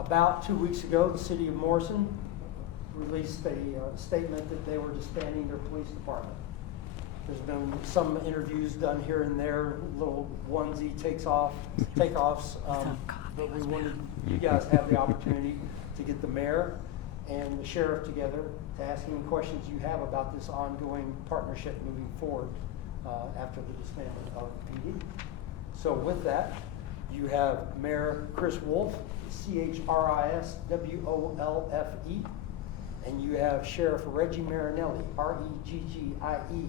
About 2 weeks ago, the city of Morrison released a statement that they were disbanding their police department. There's been some interviews done here and there, little onesie takeoffs, but we wanted you guys to have the opportunity to get the mayor and the sheriff together to ask any questions you have about this ongoing partnership moving forward after the disbandment of PD. So with that, you have Mayor Chris Wolfe, ChrisWolfe, and you have Sheriff Reggie Marinelli, ReggieMarne.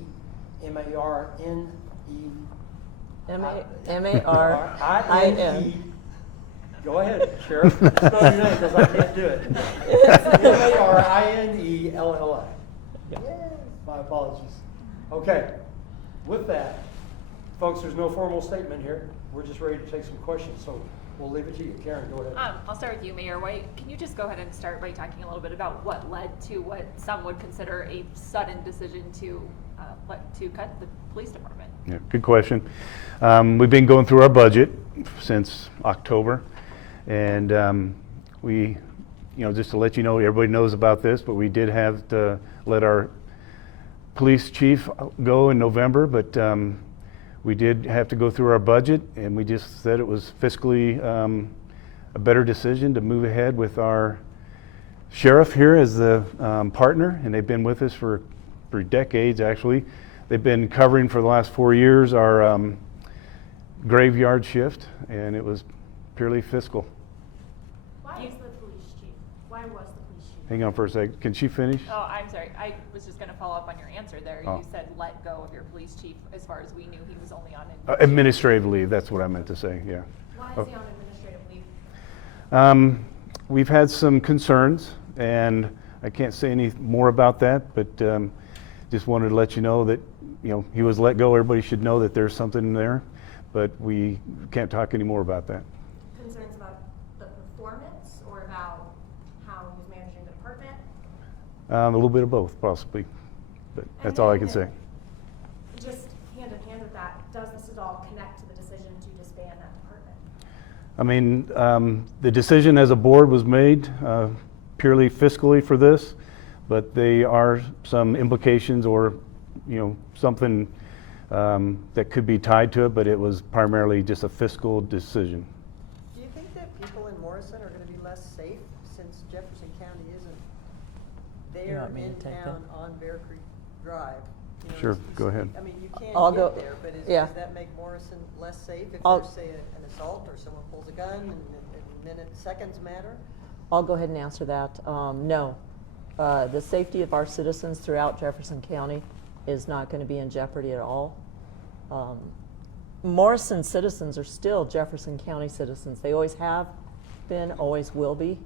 M-A-R-I-N. Go ahead, Sheriff. Spell your name because I can't do it. Marinelli. Yes, my apologies. Okay, with that, folks, there's no formal statement here. We're just ready to take some questions, so we'll leave it to you. Karen, go ahead. I'll start with you, Mayor White. Can you just go ahead and start by talking a little bit about what led to what some would consider a sudden decision to cut the police department? Yeah, good question. We've been going through our budget since October, and we, just to let you know, everybody knows about this, but we did have to let our police chief go in November, but we did have to go through our budget, and we just said it was fiscally a better decision to move ahead with our sheriff here as the partner, and they've been with us for decades, actually. They've been covering for the last 4 years our graveyard shift, and it was purely fiscal. Why is the police chief? Why was the police chief? Hang on for a second. Can she finish? Oh, I'm sorry. I was just going to follow up on your answer there. Oh. You said let go of your police chief. As far as we knew, he was only on Administrative leave, that's what I meant to say, yeah. Why is he on administrative leave? We've had some concerns, and I can't say any more about that, but just wanted to let you know that he was let go. Everybody should know that there's something there, but we can't talk any more about that. Concerns about the performance or about how he was managing the department? A little bit of both, possibly, but that's all I can say. Just hand in hand with that, does this at all connect to the decision to disband that department? I mean, the decision as a board was made purely fiscally for this, but there are some implications or something that could be tied to it, but it was primarily just a fiscal decision. Do you think that people in Morrison are going to be less safe since Jefferson County isn't there in town on Bear Creek Drive? Sure, go ahead. I mean, you can't I'll get go- there, but yeah. does that make Morrison less safe if I'll- there's, say, an assault or someone pulls a gun and seconds matter? I'll go ahead and answer that. No. The safety of our citizens throughout Jefferson County is not going to be in jeopardy at all. Morrison citizens are still Jefferson County citizens. They always have been, always will be.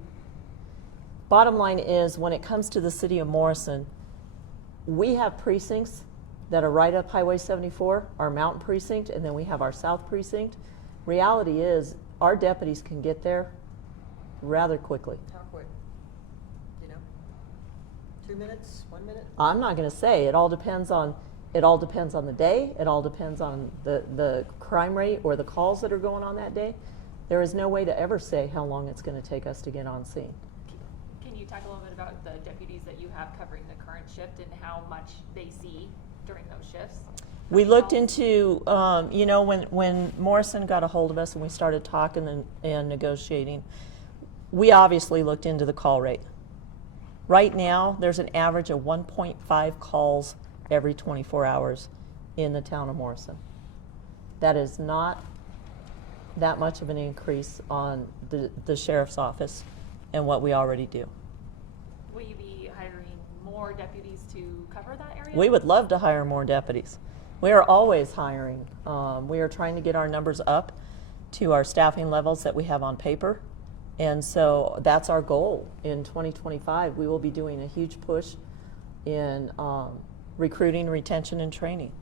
Bottom line is, when it comes to the city of Morrison, we have precincts that are right up Highway 74, our Mountain Precinct, and then we have our South Precinct. Reality is, our deputies can get there rather quickly. How quick? 2 minutes, 1 minute? I'm not going to say. It all depends on the day. It all depends on the crime rate or the calls that are going on that day. There is no way to ever say how long it's going to take us to get on scene. Can you talk a little bit about the deputies that you have covering the current shift and how much they see during those shifts? We looked into, when Morrison got a hold of us and we started talking and negotiating, we obviously looked into the call rate. Right now, there's an average of 1.5 calls every 24 hours in the town of Morrison. That is not that much of an increase on the sheriff's office and what we already do. Will you be hiring more deputies to cover that area? We would love to hire more deputies. We are always hiring. We are trying to get our numbers up to our staffing levels that we have on paper. And so that's our goal. In 2025, we will be doing a huge push in recruiting, retention, and training.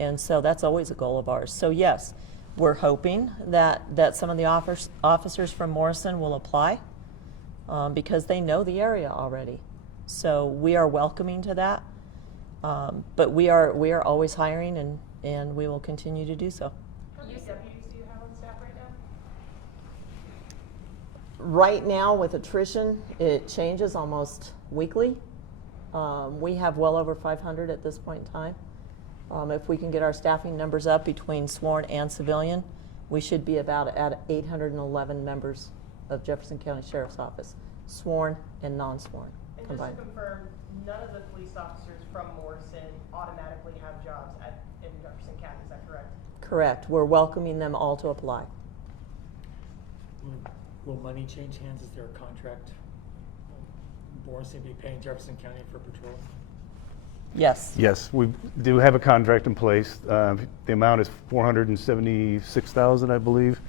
And so that's always a goal of ours. So yes, we're hoping that some of the officers from Morrison will apply because they know the area already. So we are welcoming to that. But we are always hiring, and we will continue to do so. How many deputies do you have on staff right now? Right now with attrition, it changes almost weekly. We have well over 500 at this point in time. If we can get our staffing numbers up between sworn and civilian, we should be about at 811 members of Jefferson County Sheriff's Office, sworn and non-sworn And combined. just to confirm, none of the police officers from Morrison automatically have jobs in Jefferson County, is that correct? Correct. We're welcoming them all to apply. Will money change hands? Is there a contract? Morrison be paying Jefferson County for patrol? Yes. Yes, we do have a contract in place. The amount is $476,000, I believe,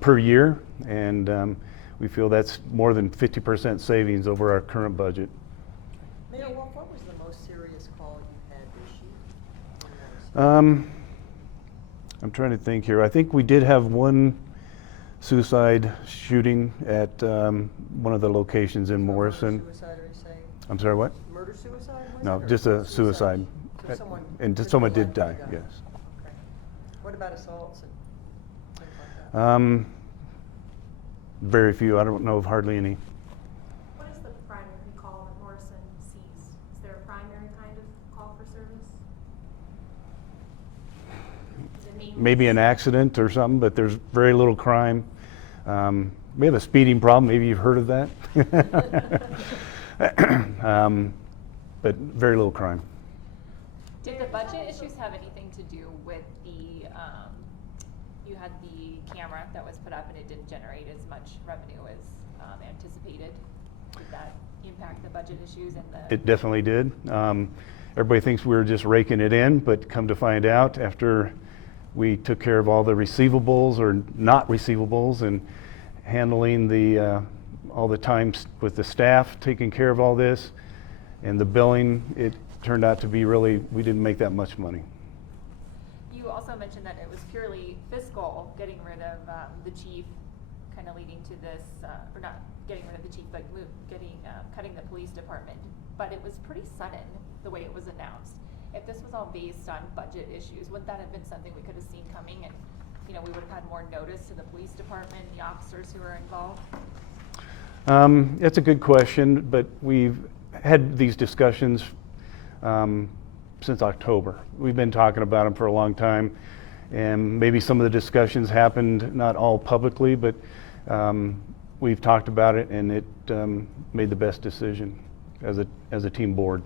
per year, and we feel that's more than 50% savings over our current budget. Mayor Wolfe, what was the most serious call you had this year? I'm trying to think here. I think we did have one suicide shooting at one of the locations in Morrison. Suicide, are you saying? I'm sorry, what? Murder-suicide? was No, it, or just a suicide. So someone And took someone their did life die, and yes. Okay. What about assaults and things like that? Very few. I don't know of hardly any. What is the primary call that Morrison sees? Is there a primary kind of call for service? Is it mainly Maybe an accident or something, but there's very little crime. We have a speeding problem. Maybe you've heard of that. But very little crime. Did the budget issues have anything to do with the, you had the camera that was put up and it didn't generate as much revenue as anticipated? Did that impact the budget issues and the? It definitely did. Everybody thinks we were just raking it in, but come to find out, after we took care of all the receivables or not receivables and handling the all the time with the staff, taking care of all this, and the billing, it turned out to be really, we didn't make that much money. You also mentioned that it was purely fiscal, getting rid of the chief, kind of leading to this, or not getting rid of the chief, but cutting the police department. But it was pretty sudden, the way it was announced. If this was all based on budget issues, would that have been something we could have seen coming and, you know, we would have had more notice to the police department, the officers who are involved? It's a good question, but we've had these discussions since October. We've been talking about them for a long time, and maybe some of the discussions happened not all publicly, but we've talked about it, and it made the best decision as a team board.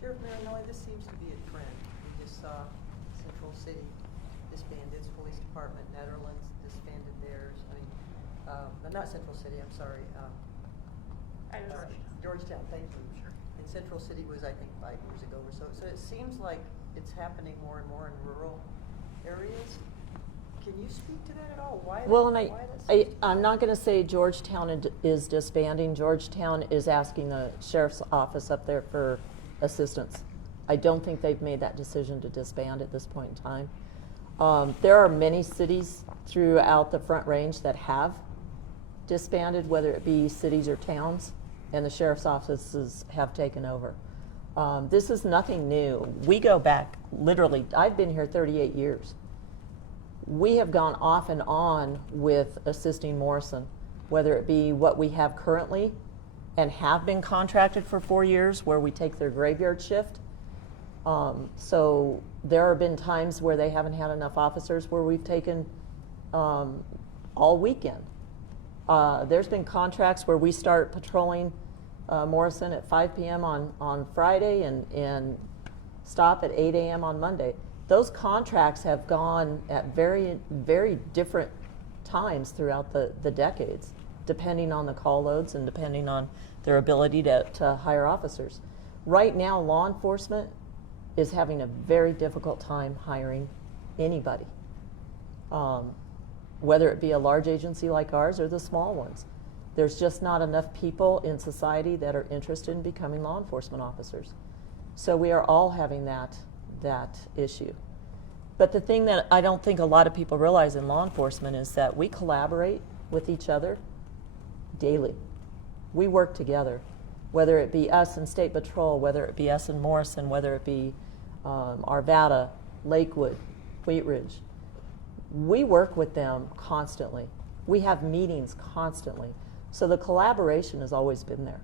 Sheriff Marinelli, this seems to be a trend. We just saw Central City disbanded its police department, Netherlands disbanded theirs. I mean, not Central City, I'm sorry. Georgetown, thank you. And Central City was, I think, 5 years ago or so. So it seems like it's happening more and more in rural areas. Can you speak to that at all? Why? Well, and why that I'm not going to say Georgetown is disbanding. Georgetown is asking the sheriff's office up there for assistance. I don't think they've made that decision to disband at this point in time. There are many cities throughout the Front Range that have disbanded, whether it be cities or towns, and the sheriff's offices have taken over. This is nothing new. We go back, literally, I've been here 38 years. We have gone off and on with assisting Morrison, whether it be what we have currently and have been contracted for 4 years, where we take their graveyard shift. So there have been times where they haven't had enough officers where we've taken all weekend. There's been contracts where we start patrolling Morrison at 5 p.m. on Friday and stop at 8 a.m. on Monday. Those contracts have gone at very, very different times throughout the decades, depending on the call loads and depending on their ability to hire officers. Right now, law enforcement is having a very difficult time hiring anybody, whether it be a large agency like ours or the small ones. There's just not enough people in society that are interested in becoming law enforcement officers. So we are all having that issue. But the thing that I don't think a lot of people realize in law enforcement is that we collaborate with each other daily. We work together, whether it be us in State Patrol, whether it be us in Morrison, whether it be Arvada, Lakewood, Wheat Ridge. We work with them constantly. We have meetings constantly. So the collaboration has always been there.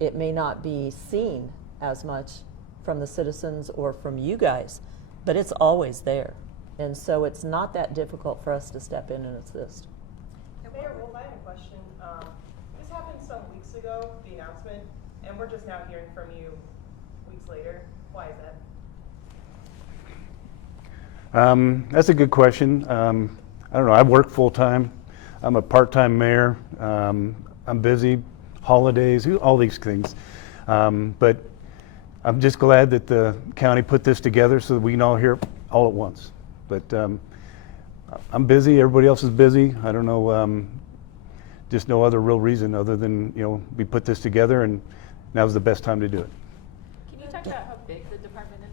It may not be seen as much from the citizens or from you guys, but it's always there. And so it's not that difficult for us to step in and assist. Mayor Wolfe, I have a question. This happened some weeks ago, the announcement, and we're just now hearing from you weeks later. Why is that? That's a good question. I don't know. I work full-time. I'm a part-time mayor. I'm busy, holidays, all these things. But I'm just glad that the county put this together so that we can all hear it all at once. But I'm busy. Everybody else is busy. I don't know, just no other real reason other than, we put this together and now's the best time to do it. Can you talk about how big the department is?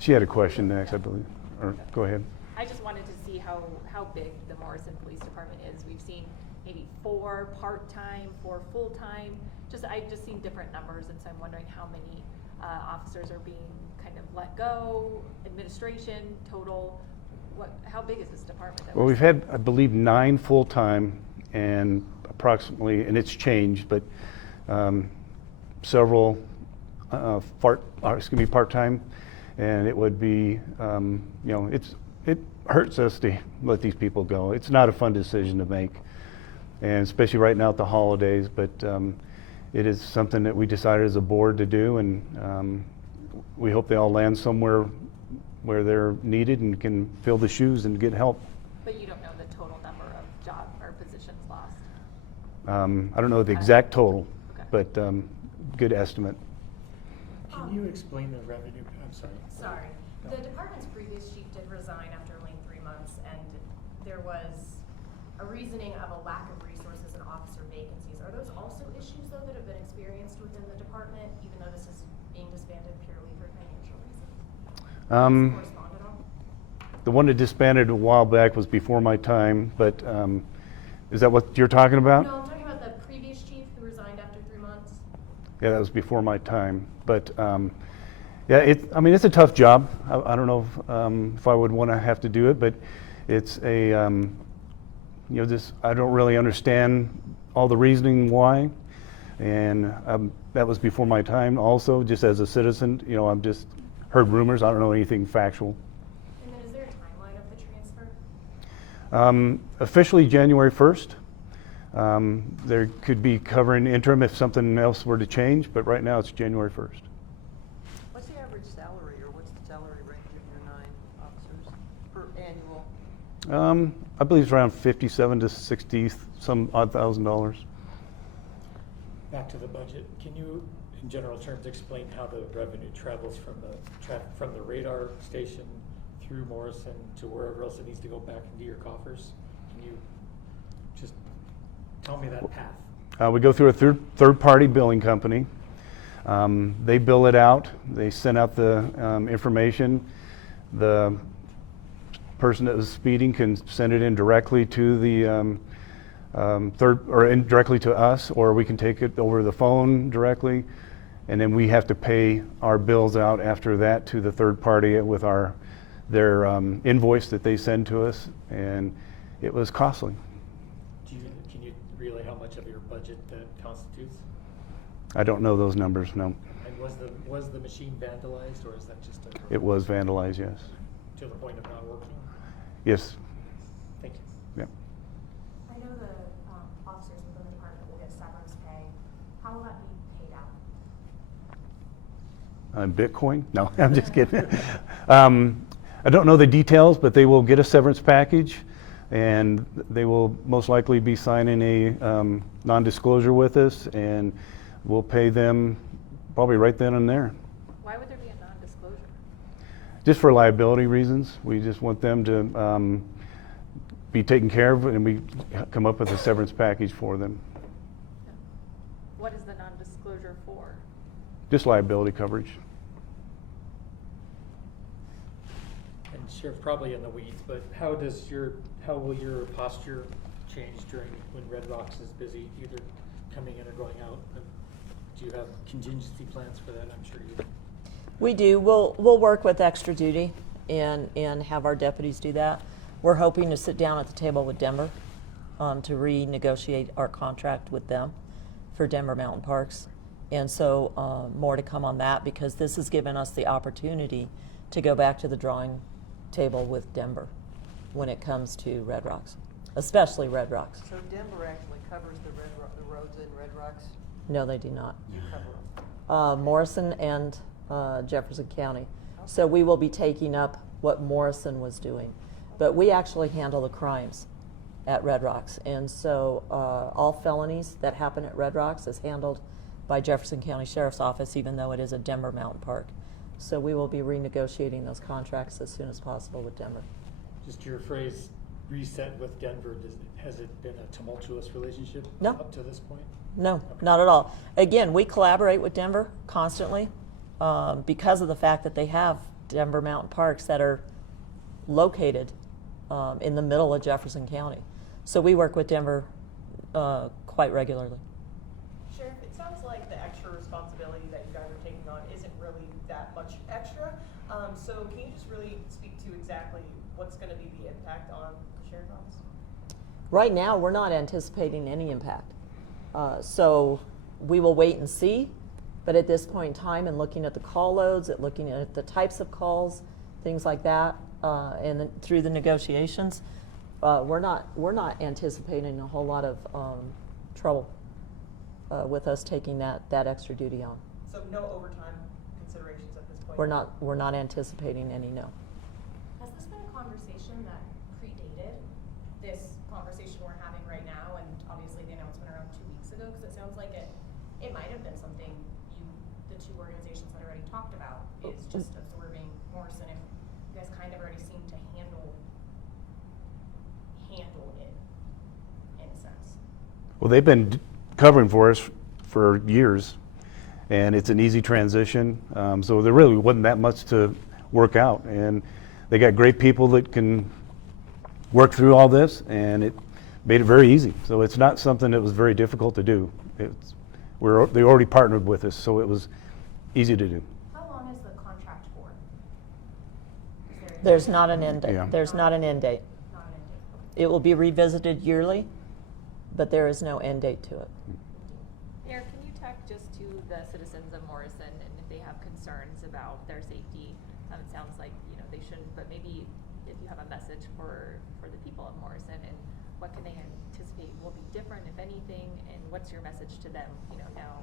She had a question next, I believe. Or go ahead. I just wanted to see how big the Morrison Police Department is. We've seen maybe 4 part-time, 4 full-time. I've just seen different numbers, and so I'm wondering how many officers are being kind of let go, administration, total. How big is this department? Well, we've had, I believe, 9 full-time and approximately, and it's changed, but several part-time, and it would be, it hurts us to let these people go. It's not a fun decision to make, and especially right now at the holidays, but it is something that we decided as a board to do, and we hope they all land somewhere where they're needed and can fill the shoes and get help. But you don't know the total number of job or positions lost? I don't know the exact total, Okay. but good estimate. Can you explain the revenue? I'm sorry. Sorry. The department's previous chief did resign after only 3 months, and there was a reasoning of a lack of resources and officer vacancies. Are those also issues, though, that have been experienced within the department, even though this is being disbanded purely for financial reasons? Correspond at all? The one that disbanded a while back was before my time, but is that what you're talking about? No, I'm talking about the previous chief who resigned after 3 months. Yeah, that was before my time. But yeah, it's a tough job. I don't know if I would want to have to do it, but it's a, I don't really understand all the reasoning why. And that was before my time also, just as a citizen, I've just heard rumors. I don't know anything factual. And then is there a timeline of the transfer? Officially January 1st. There could be covering interim if something else were to change, but right now it's January 1st. What's the average salary, or what's the salary range of your 9 officers per annual? I believe it's around 57 to 60 some odd $1,000. Back to the budget. Can you, in general terms, explain how the revenue travels from the radar station through Morrison to wherever else it needs to go back into your coffers? Can you just tell me that path? We go through a third-party billing company. They bill it out. They send out the information. The person that was speeding can send it in directly to the directly to us, or we can take it over the phone directly, and then we have to pay our bills out after that to the third party with their invoice that they send to us, and it was costly. Can you relay how much of your budget that constitutes? I don't know those numbers, no. And was the machine vandalized, or is that just a? It was vandalized, yes. To the point of not working? Yes. Thank you. Yeah. I know the officers within the department will get severance pay. How will that be paid out? Bitcoin? No, I'm just kidding. I don't know the details, but they will get a severance package, and they will most likely be signing a non-disclosure with us, and we'll pay them probably right then and there. Why would there be a non-disclosure? Just for liability reasons. We just want them to be taken care of, and we come up with a severance package for them. What is the non-disclosure for? Just liability coverage. And Sheriff, probably in the weeds, but how will your posture change when Red Rocks is busy, either coming in or going out? Do you have contingency plans for that? I'm sure you do. We do. We'll work with extra duty and have our deputies do that. We're hoping to sit down at the table with Denver to renegotiate our contract with them for Denver Mountain Parks. And so more to come on that, because this has given us the opportunity to go back to the drawing table with Denver when it comes to Red Rocks, especially Red Rocks. So Denver actually covers the the roads in Red Rocks? No, they do not. You cover them? Morrison and Jefferson County. So we will be taking up what Morrison was doing. But we actually handle the crimes at Red Rocks. And so all felonies that happen at Red Rocks is handled by Jefferson County Sheriff's Office, even though it is a Denver Mountain Park. So we will be renegotiating those contracts as soon as possible with Denver. Just your phrase, reset with Denver, has it been a tumultuous relationship No. up to this point? No, Okay. not at all. Again, we collaborate with Denver constantly because of the fact that they have Denver Mountain Parks that are located in the middle of Jefferson County. So we work with Denver quite regularly. Sheriff, it sounds like the extra responsibility that you guys are taking on isn't really that much extra. So can you just really speak to exactly what's going to be the impact on the sheriff's office? Right now, we're not anticipating any impact. So we will wait and see. But at this point in time, and looking at the call loads, at looking at the types of calls, things like that, and then through the negotiations, we're not anticipating a whole lot of trouble with us taking that extra duty on. So no overtime considerations at this point? We're not anticipating any, no. Has this been a conversation that predated this conversation we're having right now, and obviously the announcement around 2 weeks ago? Because it sounds like it might have been something the two organizations had already talked about, is just absorbing Morrison. If you guys kind of already seem to handle it in a sense. Well, they've been covering for us for years, and it's an easy transition. So there really wasn't that much to work out, and they got great people that can work through all this, and it made it very easy. So it's not something that was very difficult to do. They already partnered with us, so it was easy to do. How long is the contract for? There's not an end date. Yeah. There's not an end date. Not an end date. It will be revisited yearly, but there is no end date to it. Mayor, can you talk just to the citizens of Morrison and if they have concerns about their safety? It sounds like, they shouldn't, but maybe if you have a message for the people of Morrison, and what can they anticipate will be different, if anything, and what's your message to them, now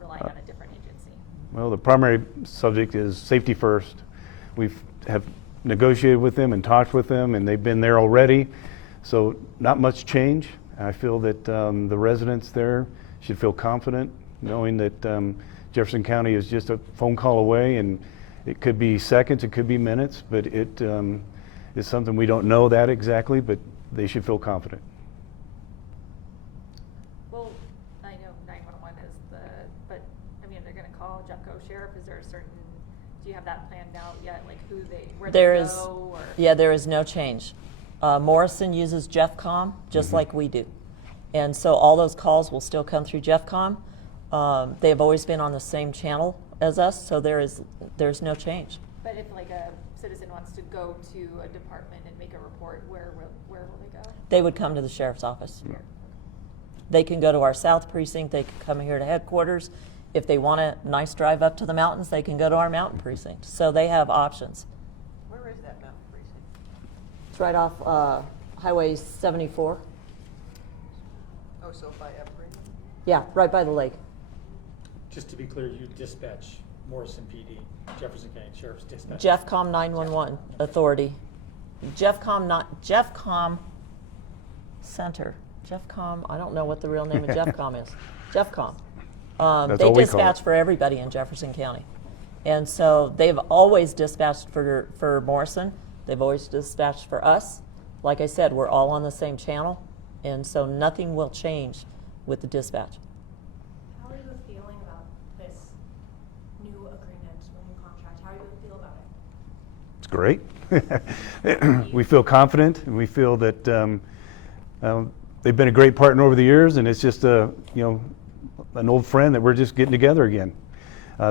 relying on a different agency? Well, the primary subject is safety first. We have negotiated with them and talked with them, and they've been there already. So not much change. I feel that the residents there should feel confident knowing that Jefferson County is just a phone call away, and it could be seconds, it could be minutes, but it is something we don't know that exactly, but they should feel confident. Well, I know 911 is but they're going to call Jeffco Sheriff. Is there a certain, do you have that planned out yet? Like where There they is, go? Or? yeah, there is no change. Morrison uses Jeffcom just like we do. And so all those calls will still come through Jeffcom. They have always been on the same channel as us, so there's no change. But if like a citizen wants to go to a department and make a report, where will they go? They would come to the sheriff's office. They can go to our south precinct, they can come here to headquarters. If they want a nice drive up to the mountains, they can go to our mountain precinct. So they have options. Where is that mountain precinct? It's right off Highway 74. Oh, so by Evergreen? Yeah, right by the lake. Just to be clear, you dispatch Morrison PD, Jefferson County Sheriff's Dispatch. Jeffcom 911 Authority. Jeffcom Center. Jeffcom, I don't know what the real name of Jeffcom is. Jeffcom. That's They what we call dispatch it. for everybody in Jefferson County. And so they've always dispatched for Morrison. They've always dispatched for us. Like I said, we're all on the same channel. And so nothing will change with the dispatch. How are you feeling about this new agreement, new contract? How do you feel about it? It's great. We feel confident, and we feel that they've been a great partner over the years, and it's just an old friend that we're just getting together again.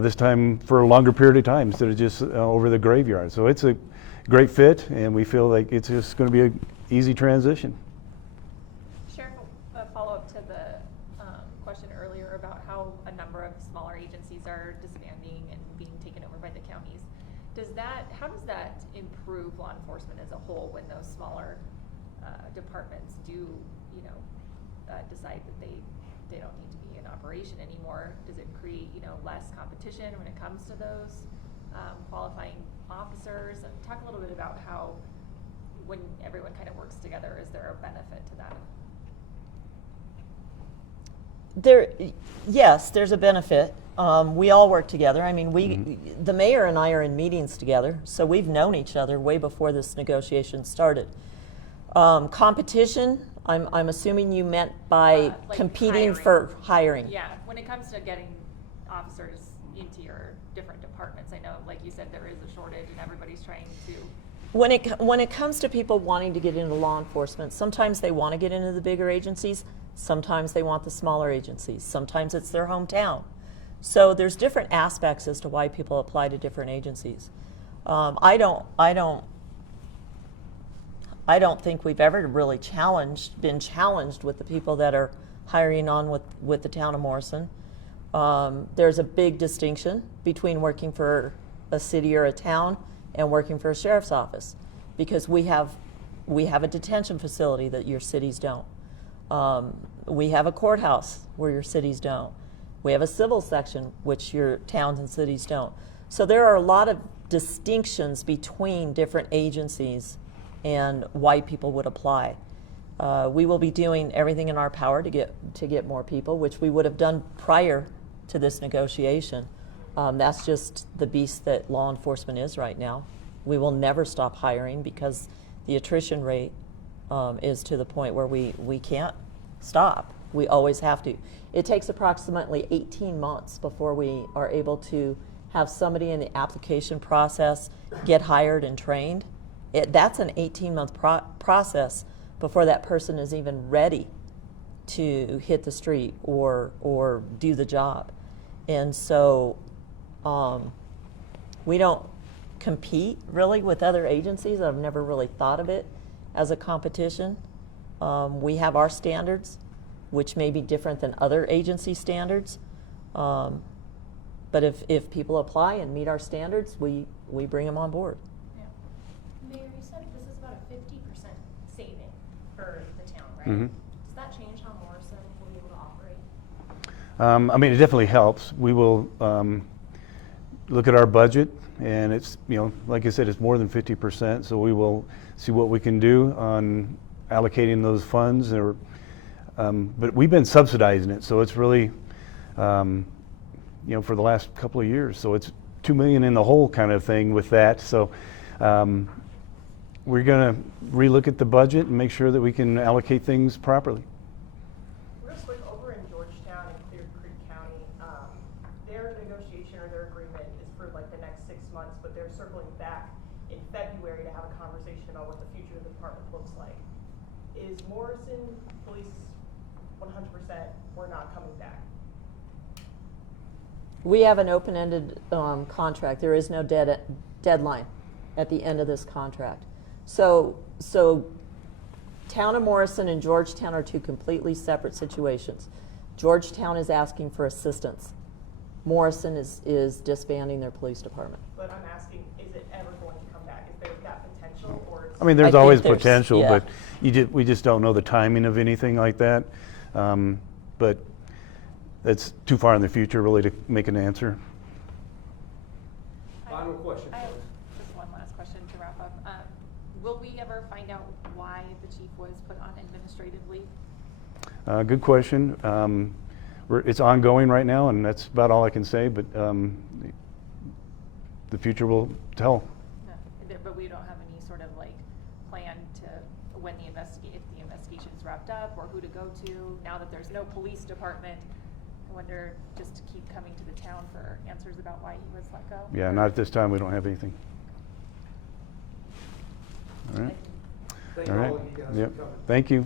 This time for a longer period of time instead of just over the graveyard. So it's a great fit, and we feel like it's just going to be an easy transition. follow-up to the question earlier about how a number of smaller agencies are disbanding and being taken over by the counties. How does that improve law enforcement as a whole when those smaller departments do, decide that they don't need to be in operation anymore? Does it create, less competition when it comes to those qualifying officers? And talk a little bit about how, when everyone kind of works together, is there a benefit to that? Yes, there's a benefit. We all work together. I mean, the mayor and I are in meetings together, so we've known each other way before this negotiation started. Competition, I'm assuming you meant by Like competing hiring. for hiring. Yeah, when it comes to getting officers into your different departments, I know, like you said, there is a shortage and everybody's trying to. When it comes to people wanting to get into law enforcement, sometimes they want to get into the bigger agencies, sometimes they want the smaller agencies, sometimes it's their hometown. So there's different aspects as to why people apply to different agencies. I don't think we've ever really been challenged with the people that are hiring on with the town of Morrison. There's a big distinction between working for a city or a town and working for a sheriff's office, because we have a detention facility that your cities don't. We have a courthouse where your cities don't. We have a civil section which your towns and cities don't. So there are a lot of distinctions between different agencies and why people would apply. We will be doing everything in our power to get more people, which we would have done prior to this negotiation. That's just the beast that law enforcement is right now. We will never stop hiring because the attrition rate is to the point where we can't stop. We always have to. It takes approximately 18 months before we are able to have somebody in the application process get hired and trained. That's an 18-month process before that person is even ready to hit the street or do the job. And so we don't compete really with other agencies. I've never really thought of it as a competition. We have our standards, which may be different than other agency standards. But if people apply and meet our standards, we bring them on board. Yeah. Mayor, you said this is about a 50% saving for the town, right? Mhm. Does that change how Morrison will be able to operate? I mean, it definitely helps. We will look at our budget, and it's, like I said, it's more than 50%, so we will see what we can do on allocating those funds. But we've been subsidizing it, so it's really, for the last couple of years. So it's $2 million in the hole kind of thing with that. So we're going to relook at the budget and make sure that we can allocate things properly. Real quick, over in Georgetown and Clear Creek County, their negotiation or their agreement is for like the next 6 months, but they're circling back in February to have a conversation about what the future of the department looks like. Is Morrison Police 100%, we're not coming back? We have an open-ended contract. There is no deadline at the end of this contract. So Town of Morrison and Georgetown are two completely separate situations. Georgetown is asking for assistance. Morrison is disbanding their police department. But I'm asking, is it ever going to come back? Is there that potential, or? I mean, there's I think always there's- potential, yeah. but we just don't know the timing of anything like that. But that's too far in the future really to make an answer. Final question, I have please. just one last question to wrap up. Will we ever find out why the chief was put on administrative leave? Good question. It's ongoing right now, and that's about all I can say, but the future will tell. No, but we don't have any sort of plan to when if the investigation's wrapped up, or who to go to now that there's no police department. I wonder, just to keep coming to the town for answers about why he was let go. Yeah, not at this time. We don't have anything. All right. Thank All all right. of you guys Yep. for coming. Thank you.